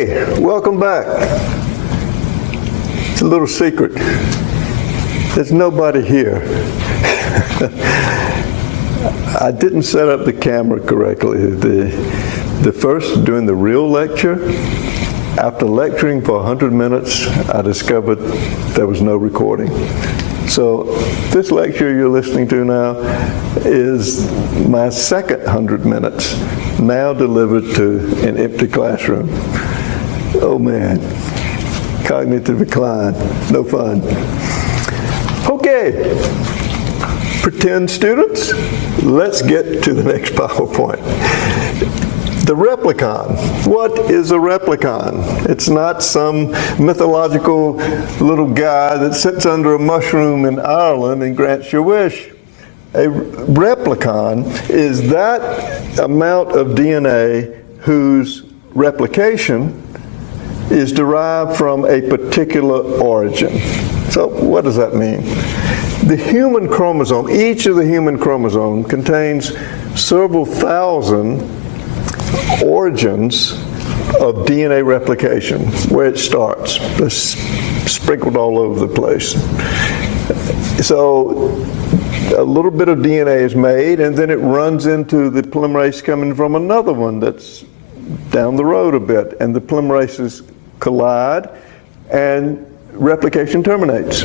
Okay, welcome back. It's a little secret. There's nobody here. I didn't set up the camera correctly. The first, during the real lecture, after lecturing for 100 minutes, I discovered there was no recording. So this lecture you're listening to now is my second 100 minutes, now delivered to an empty classroom. Oh man, cognitive decline, no fun. Okay, pretend students, let's get to the next PowerPoint. The Replicon. What is a Replicon? It's not some mythological little guy that sits under a mushroom in Ireland and grants your wish. A Replicon is that amount of DNA whose replication is derived from a particular origin. So what does that mean? The human chromosome, each of the human chromosomes contains several thousand origins of DNA replication, where it starts. It's sprinkled all over the place. So a little bit of DNA is made, and then it runs into the polymerase coming from another one that's down the road a bit, and the polymerases collide, and replication terminates.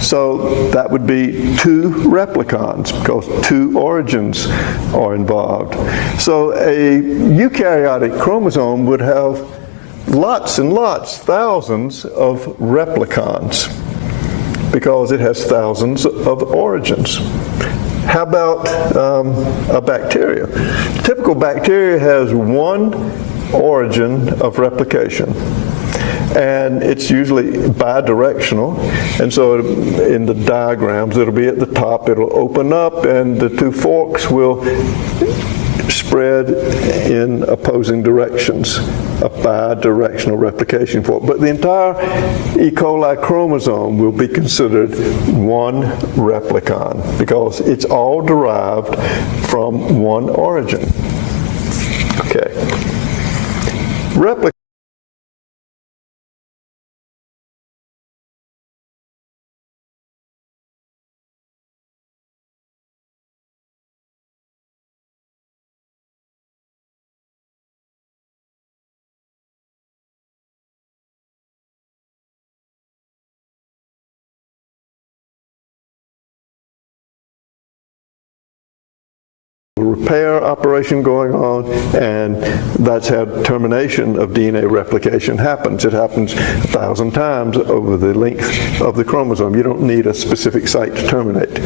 So that would be two replicons, because two origins are involved. So a eukaryotic chromosome would have lots and lots, thousands of replicons, because it has thousands of origins. How about a bacteria? Typical bacteria has one origin of replication, and it's usually bidirectional, and so in the diagrams it'll be at the top, it'll open up, and the two forks will spread in opposing directions, a bidirectional replication fork. But the entire E. coli chromosome will be considered one replicon, because it's all derived from one origin. Okay. Repair operation going on, and that's how termination of DNA replication happens. It happens 1,000 times over the length of the chromosome. You don't need a specific site to terminate.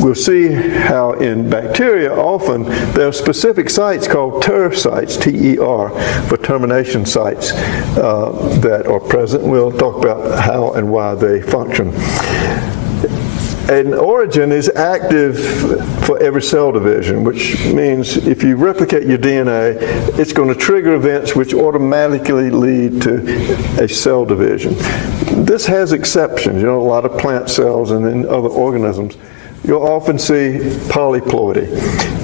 We'll see how in bacteria often there are specific sites called TER sites, T-E-R, for termination sites that are present. We'll talk about how and why they function. An origin is active for every cell division, which means if you replicate your DNA, it's going to trigger events which automatically lead to a cell division. This has exceptions. You know, a lot of plant cells and in other organisms, you'll often see polyploidy,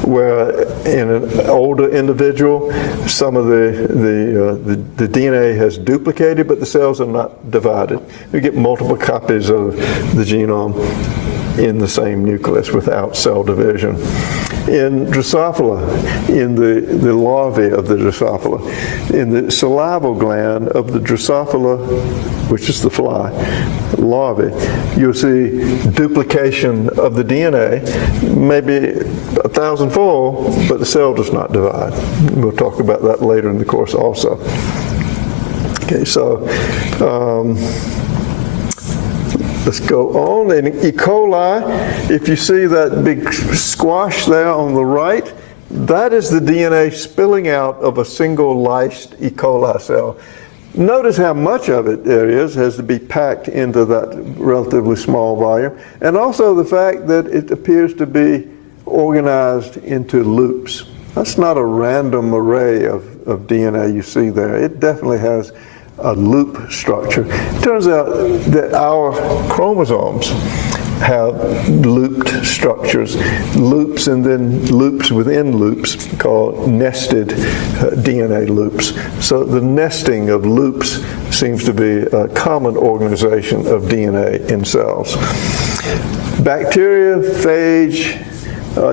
where in an older individual, some of the DNA has duplicated, but the cells are not divided. You get multiple copies of the genome in the same nucleus without cell division. In Drosophila, in the larvae of the Drosophila, in the salival gland of the Drosophila, which is the fly, larvae, you'll see duplication of the DNA, maybe 1,000-fold, but the cell does not divide. We'll talk about that later in the course also. Okay, so let's go on. In E. coli, if you see that big squash there on the right, that is the DNA spilling out of a single lysed E. coli cell. Notice how much of it there is has to be packed into that relatively small volume, and also the fact that it appears to be organized into loops. That's not a random array of DNA you see there. It definitely has a loop structure. It turns out that our chromosomes have looped structures, loops and then loops within loops called nested DNA loops. So the nesting of loops seems to be a common organization of DNA in cells. Bacteria, phage,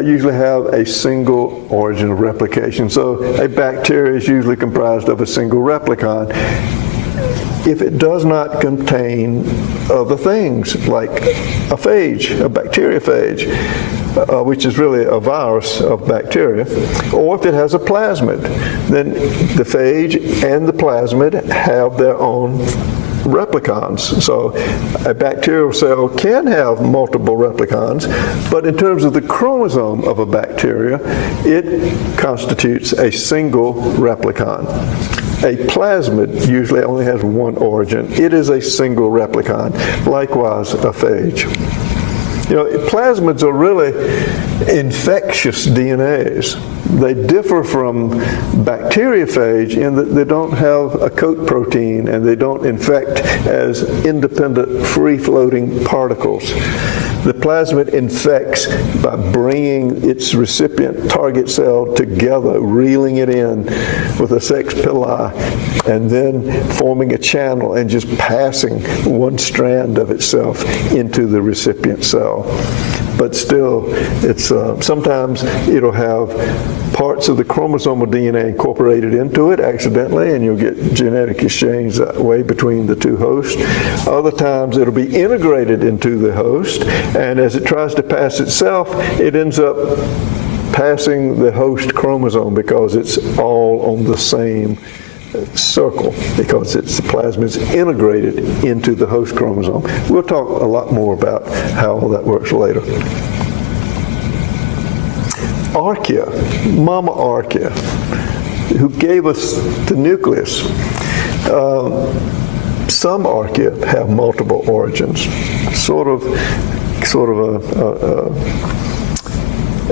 usually have a single origin of replication. So a bacteria is usually comprised of a single replicon. If it does not contain other things like a phage, a bacteriophage, which is really a virus of bacteria, or if it has a plasmid, then the phage and the plasmid have their own replicons. So a bacterial cell can have multiple replicons, but in terms of the chromosome of a bacteria, it constitutes a single replicon. A plasmid usually only has one origin. It is a single replicon. Likewise, a phage. You know, plasmids are really infectious DNAs. They differ from bacteriophage in that they don't have a coat protein and they don't infect as independent free-floating particles. The plasmid infects by bringing its recipient target cell together, reeling it in with a sex pili, and then forming a channel and just passing one strand of itself into the recipient cell. But still, it's sometimes it'll have parts of the chromosomal DNA incorporated into it accidentally, and you'll get genetic exchange that way between the two hosts. Other times it'll be integrated into the host, and as it tries to pass itself, it ends up passing the host chromosome because it's all on the same circle, because the plasmid is integrated into the host chromosome. We'll talk a lot more about how all that works later. Archaea, Mama Archaea, who gave us the nucleus. Some archaea have multiple origins, sort of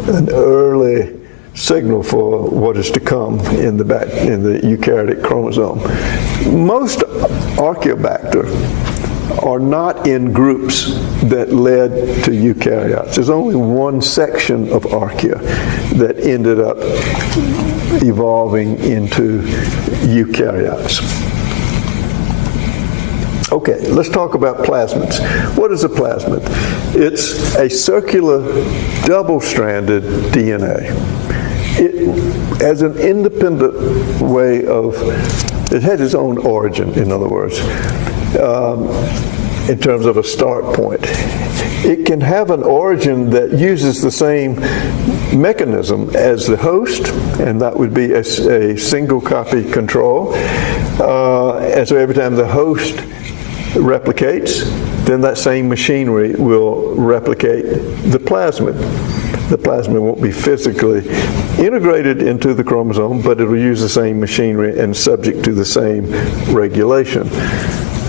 an early signal for what is to come in the eukaryotic chromosome. Most Archaeobacter are not in groups that led to eukaryotes. There's only one section of Archaea that ended up evolving into eukaryotes. Okay, let's talk about plasmids. What is a plasmid? It's a circular double-stranded DNA. It has an independent way of, it has its own origin, in other words, in terms of a start point. It can have an origin that uses the same mechanism as the host, and that would be a single copy control. And so every time the host replicates, then that same machinery will replicate the plasmid. The plasmid won't be physically integrated into the chromosome, but it will use the same machinery and subject to the same regulation.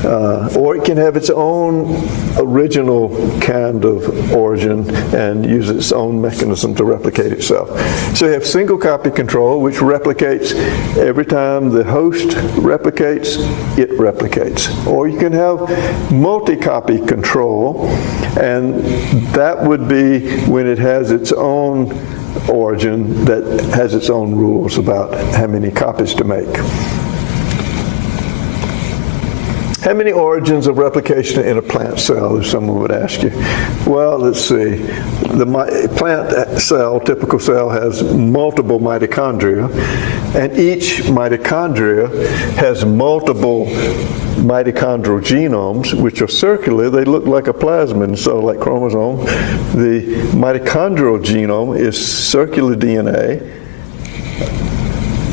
Or it can have its own original kind of origin and use its own mechanism to replicate itself. So you have single copy control, which replicates every time the host replicates, it replicates. Or you can have multi-copy control, and that would be when it has its own origin that has its own rules about how many copies to make. How many origins of replication in a plant cell, if someone would ask you? Well, let's see. The plant cell, typical cell, has multiple mitochondria, and each mitochondria has multiple mitochondrial genomes, which are circular. They look like a plasmid, so like chromosome. The mitochondrial genome is circular DNA.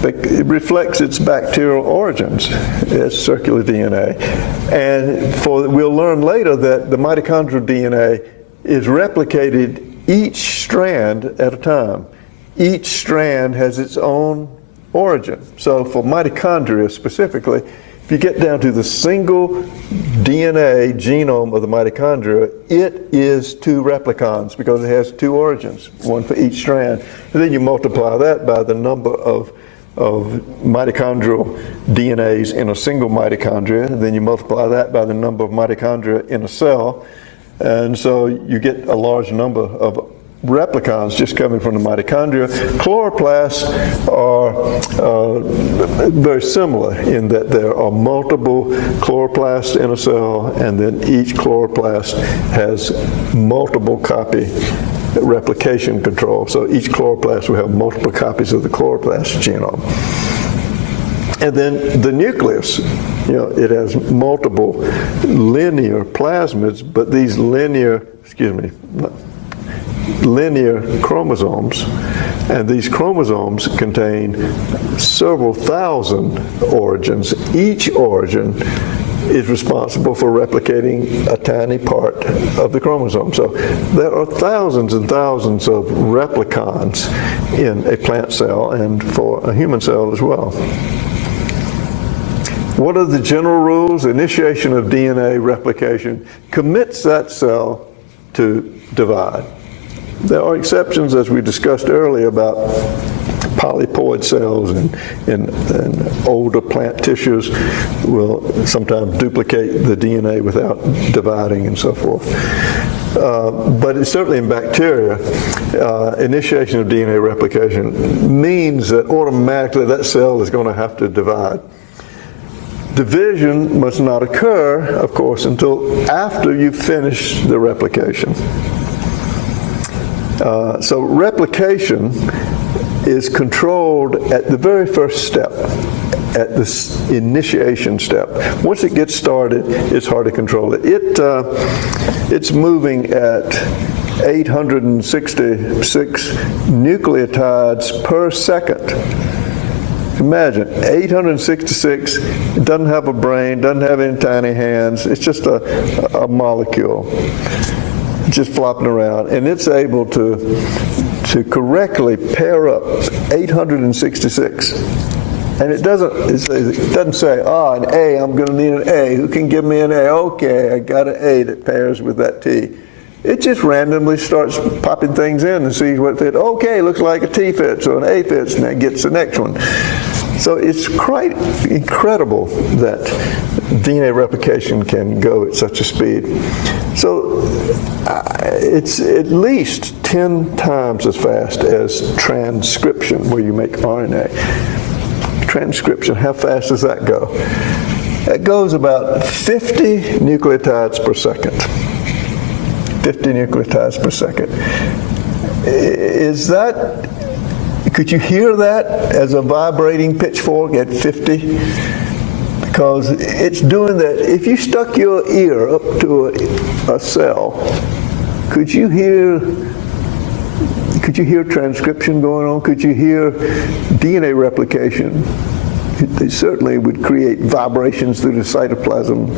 It reflects its bacterial origins. It's circular DNA. And we'll learn later that the mitochondrial DNA is replicated each strand at a time. Each strand has its own origin. So for mitochondria specifically, if you get down to the single DNA genome of the mitochondria, it is two replicons because it has two origins, one for each strand. And then you multiply that by the number of mitochondrial DNAs in a single mitochondria, and then you multiply that by the number of mitochondria in a cell, And so you get a large number of replicons just coming from the mitochondria. Chloroplasts are very similar in that there are multiple chloroplasts in a cell, and then each chloroplast has multiple copy replication control. So each chloroplast will have multiple copies of the chloroplast genome. And then the nucleus, it has multiple linear plasmids, but these linear chromosomes, and these chromosomes contain several thousand origins. Each origin is responsible for replicating a tiny part of the chromosome. So there are thousands and thousands of replicons in a plant cell and for a human cell as well. What are the general rules? Initiation of DNA replication commits that cell to divide. There are exceptions, as we discussed earlier, about polyploid cells and older plant tissues will sometimes duplicate the DNA without dividing and so forth. But it's certainly in bacteria, initiation of DNA replication means that automatically that cell is going to have to divide. Division must not occur, of course, until after you finish the replication. So replication is controlled at the very first step, at this initiation step. Once it gets started, it's hard to control it. It's moving at 866 nucleotides per second. Imagine, 866, it doesn't have a brain, doesn't have any tiny hands, it's just a molecule just flopping around, and it's able to correctly pair up 866. And it doesn't say, an A, I'm going to need an A. Who can give me an A? Okay, I got an A that pairs with that T. It just randomly starts popping things in and sees what fits. Okay, looks like a T fits or an A fits, and that gets the next one. So it's quite incredible that DNA replication can go at such a speed. So it's at least 10 times as fast as transcription, where you make RNA. Transcription, how fast does that go? It goes about 50 nucleotides per second. 50 nucleotides per second. Is that, could you hear that as a vibrating pitchfork at 50? Because it's doing that. If you stuck your ear up to a cell, could you hear transcription going on? Could you hear DNA replication? They certainly would create vibrations through the cytoplasm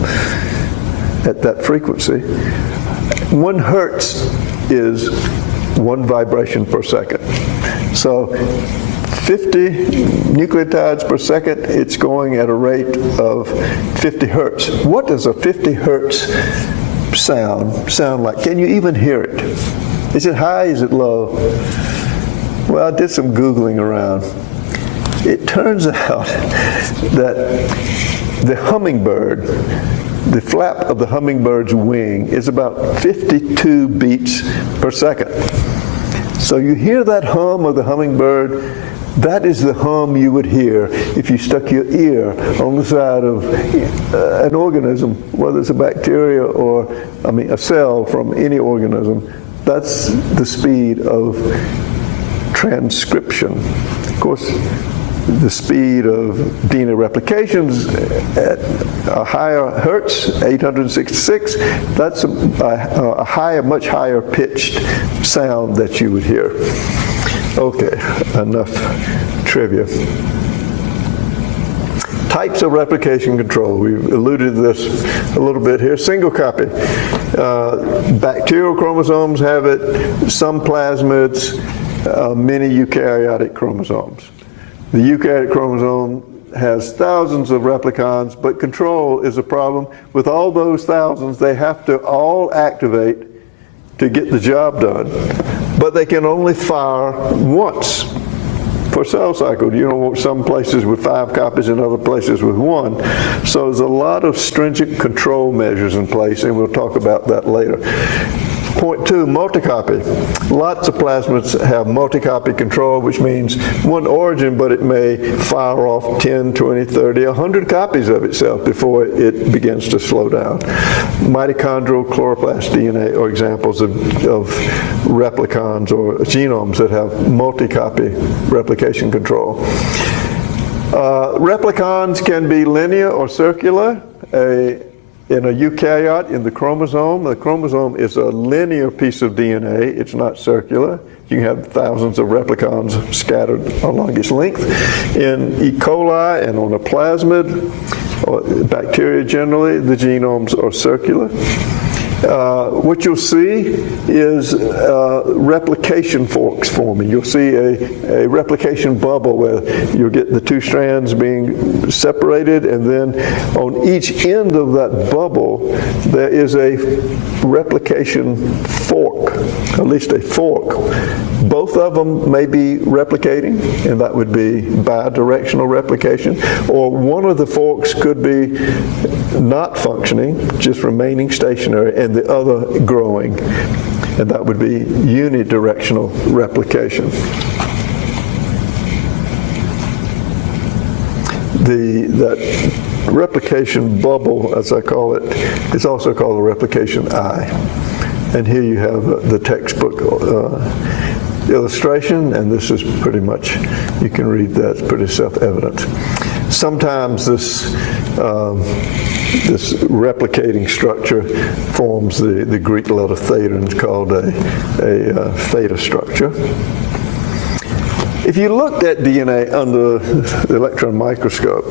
at that frequency. 1 hertz is 1 vibration per second. So 50 nucleotides per second, it's going at a rate of 50 hertz. What does a 50 hertz sound like? Can you even hear it? Is it high? Is it low? Well, I did some Googling around. It turns out that the hummingbird, the flap of the hummingbird's wing is about 52 beats per second. So you hear that hum of the hummingbird, that is the hum you would hear if you stuck your ear on the side of an organism, whether it's a bacteria or, a cell from any organism. That's the speed of transcription. Of course, the speed of DNA replications at a higher hertz, 866, that's a higher, much higher pitched sound that you would hear. Okay, enough trivia. Types of replication control. We've alluded to this a little bit here. Single copy. Bacterial chromosomes have it, some plasmids, many eukaryotic chromosomes. The eukaryotic chromosome has thousands of replicons, but control is a problem. With all those thousands, they have to all activate to get the job done. But they can only fire once. for cell cycle. You don't want some places with 5 copies and other places with 1. So there's a lot of stringent control measures in place, and we'll talk about that later. Point 2, multi-copy. Lots of plasmids have multi-copy control, which means one origin, but it may fire off 10, 20, 30, 100 copies of itself before it begins to slow down. Mitochondrial chloroplast DNA are examples of replicons or genomes that have multi-copy replication control. Replicons can be linear or circular. In a eukaryote, in the chromosome is a linear piece of DNA. It's not circular. You can have thousands of replicons scattered along its length. In E. coli and on a plasmid, or bacteria generally, the genomes are circular. What you'll see is replication forks forming. You'll see a replication bubble where you'll get the 2 strands being separated, and then on each end of that bubble there is a replication fork, at least a fork. Both of them may be replicating, and that would be bidirectional replication, or one of the forks could be not functioning, just remaining stationary, and the other growing, and that would be unidirectional replication. That replication bubble, as I call it, is also called a replication eye. And here you have the textbook illustration, and this is pretty much, you can read that, it's pretty self-evident. Sometimes this replicating structure forms the Greek letter theta, and it's called a theta structure. If you looked at DNA under the electron microscope,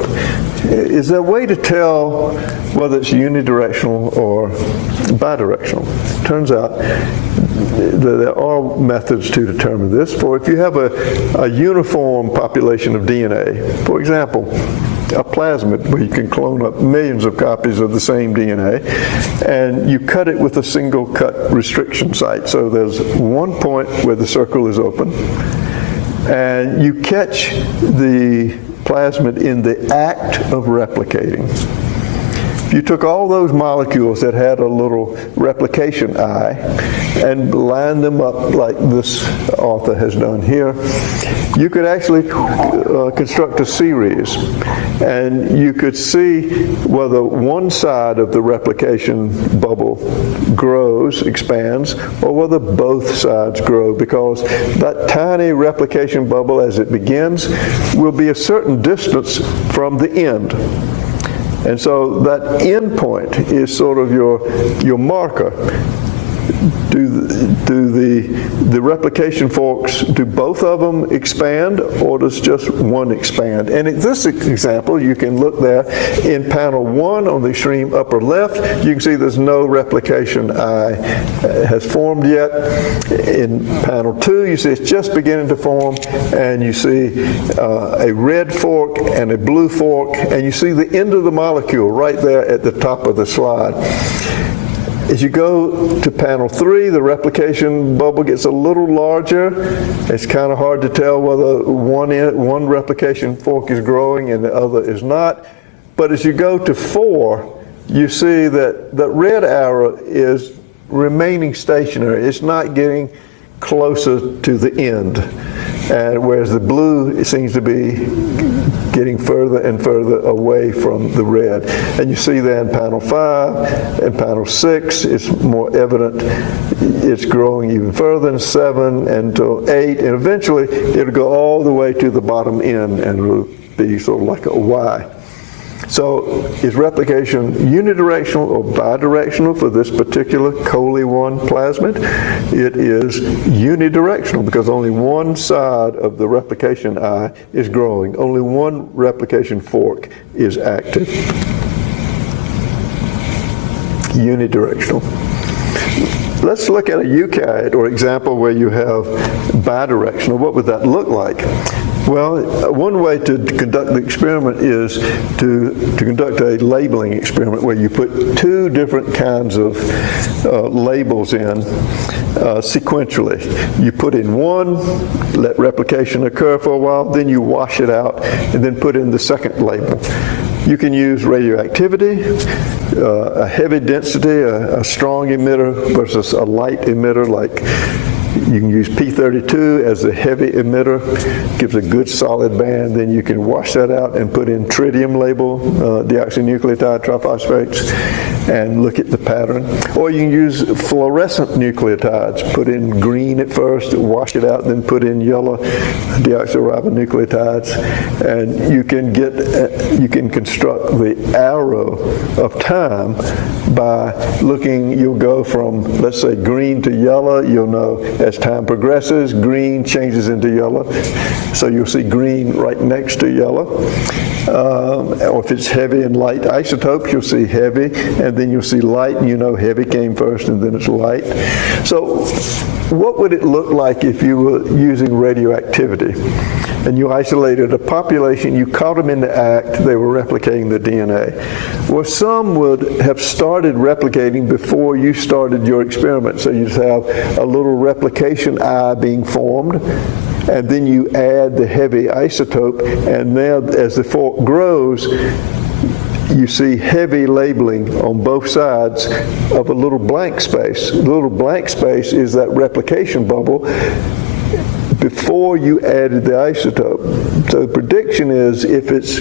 is there a way to tell whether it's unidirectional or bidirectional? Turns out that there are methods to determine this. For if you have a uniform population of DNA, for example, a plasmid where you can clone up millions of copies of the same DNA, and you cut it with a single cut restriction site. So there's one point where the circle is open, and you catch the plasmid in the act of replicating. If you took all those molecules that had a little replication eye and lined them up like this author has done here, you could actually construct a series, and you could see whether one side of the replication bubble grows, expands, or whether both sides grow, because that tiny replication bubble as it begins will be a certain distance from the end. And so that end point is sort of your marker. Do the replication forks, do both of them expand, or does just one expand? And in this example, you can look there in panel 1 on the extreme upper left, you can see there's no replication eye has formed yet. In panel 2, you see it's just beginning to form, and you see a red fork and a blue fork, and you see the end of the molecule right there at the top of the slide. As you go to panel 3, the replication bubble gets a little larger. It's kind of hard to tell whether one replication fork is growing and the other is not. But as you go to 4, you see that the red arrow is remaining stationary. It's not getting closer to the end. And whereas the blue, it seems to be getting further and further away from the red. And you see that in panel 5 and panel 6, it's more evident it's growing even further in 7 and to 8, and eventually it'll go all the way to the bottom end and it'll be sort of like a Y. So is replication unidirectional or bidirectional for this particular coli-1 plasmid? It is unidirectional because only one side of the replication eye is growing. Only one replication fork is active. Unidirectional. Let's look at a eukaryote or example where you have bidirectional. What would that look like? Well, one way to conduct the experiment is to conduct a labeling experiment where you put two different kinds of labels in sequentially. You put in one, let replication occur for a while, then you wash it out, and then put in the second label. You can use radioactivity, a heavy density, a strong emitter versus a light emitter. Like you can use P32 as the heavy emitter, gives a good solid band. Then you can wash that out and put in tritium label deoxynucleotide triphosphates and look at the pattern. Or you can use fluorescent nucleotides, put in green at first, wash it out, then put in yellow deoxyribonucleotides, and you can construct the arrow of time by looking. You'll go from, let's say, green to yellow. You'll know as time progresses, green changes into yellow. So you'll see green right next to yellow. Or if it's heavy and light isotopes, you'll see heavy, and then you'll see light, and you know heavy came first, and then it's light. So what would it look like if you were using radioactivity? And you isolated a population, you caught them in the act, they were replicating the DNA. Well, some would have started replicating before you started your experiment. So you'd have a little replication eye being formed, and then you add the heavy isotope, and now as the fork grows, you see heavy labeling on both sides of a little blank space. The little blank space is that replication bubble before you added the isotope. So the prediction is if it's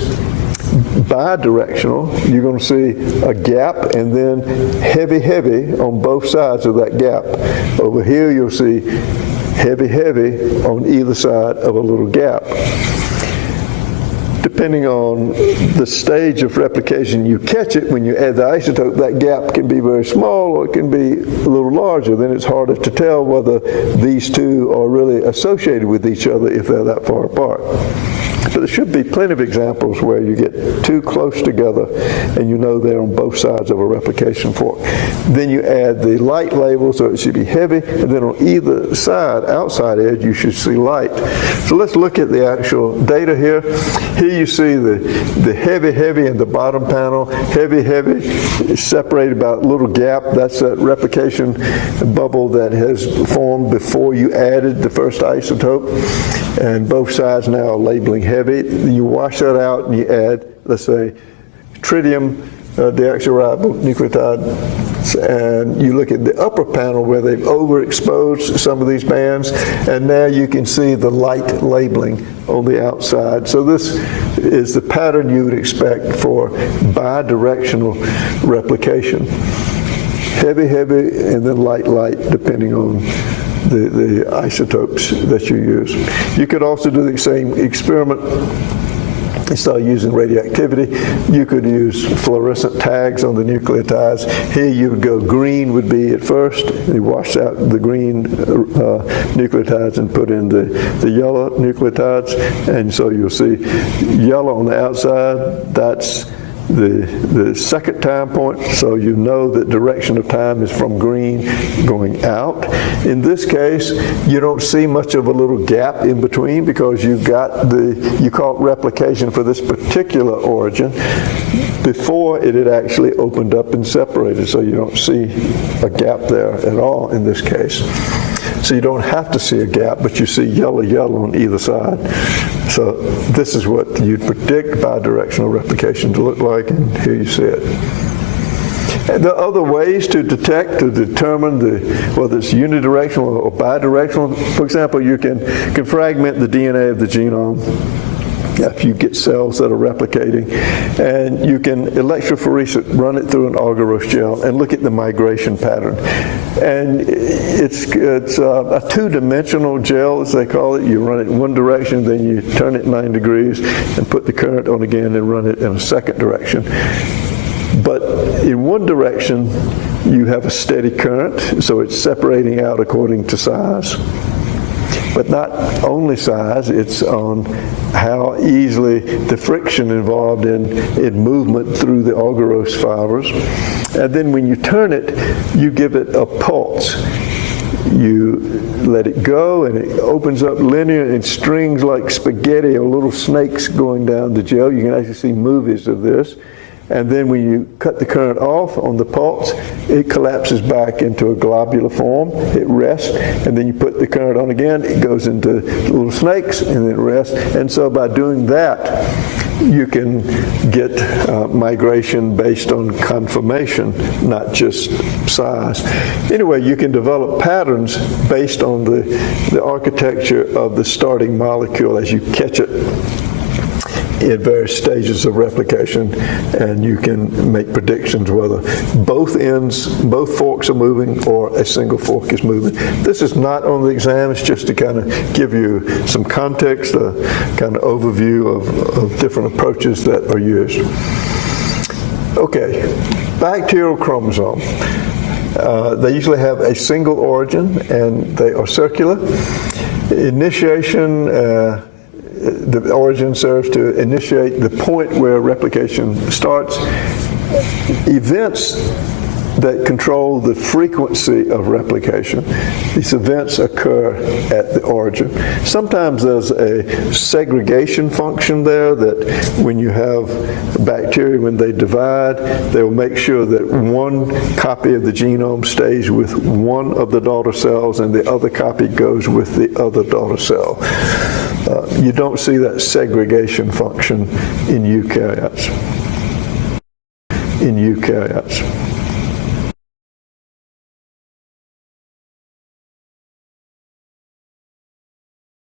bidirectional, you're going to see a gap and then heavy, heavy on both sides of that gap. Over here you'll see heavy, heavy on either side of a little gap. Depending on the stage of replication you catch it, when you add the isotope, that gap can be very small or it can be a little larger. Then it's harder to tell whether these two are really associated with each other if they're that far apart. But there should be plenty of examples where you get too close together and you know they're on both sides of a replication fork. Then you add the light label, so it should be heavy, and then on either side, outside edge, you should see light. So let's look at the actual data here. Here you see the heavy, heavy in the bottom panel, heavy, heavy, separated by a little gap. That's that replication bubble that has formed before you added the first isotope. And both sides now are labeling heavy. You wash that out and you add, let's say, tritium deoxyribonucleotide, and you look at the upper panel where they've overexposed some of these bands, and now you can see the light labeling on the outside. So this is the pattern you would expect for bidirectional replication. Heavy, heavy, and then light, light, depending on the isotopes that you use. You could also do the same experiment instead of using radioactivity. You could use fluorescent tags on the nucleotides. Here you would go green would be at first. You wash out the green nucleotides and put in the yellow nucleotides. And so you'll see yellow on the outside. That's the second time point, so you know that direction of time is from green going out. In this case, you don't see much of a little gap in between because you caught replication for this particular origin before it had actually opened up and separated, so you don't see a gap there at all in this case. So you don't have to see a gap, but you see yellow, yellow on either side. So this is what you'd predict bidirectional replication to look like, and here you see it. And there are other ways to detect, to determine whether it's unidirectional or bidirectional. For example, you can fragment the DNA of the genome if you get cells that are replicating, and you can electrophoresis it, run it through an agarose gel, and look at the migration pattern. And it's a two-dimensional gel, as they call it. You run it in one direction, then you turn it 9 degrees and put the current on again and run it in a second direction. But in one direction, you have a steady current, so it's separating out according to size. But not only size, it's on how easily the friction involved in movement through the agarose fibers. And then when you turn it, you give it a pulse. you let it go, and it opens up linear in strings like spaghetti or little snakes going down the gel. You can actually see movies of this. And then when you cut the current off on the pulse, it collapses back into a globular form. It rests, and then you put the current on again, it goes into little snakes, and then it rests. And so by doing that, you can get migration based on conformation, not just size. Anyway, you can develop patterns based on the architecture of the starting molecule as you catch it in various stages of replication, and you can make predictions whether both forks are moving or a single fork is moving. This is not on the exam, it's just to kind of give you some context, a kind of overview of different approaches that are used. Okay, bacterial chromosome. They usually have a single origin, and they are circular. Initiation, the origin serves to initiate the point where replication starts. Events that control the frequency of replication, these events occur at the origin. Sometimes there's a segregation function there that when you have bacteria, when they divide, they will make sure that one copy of the genome stays with one of the daughter cells and the other copy goes with the other daughter cell. You don't see that segregation function in eukaryotes.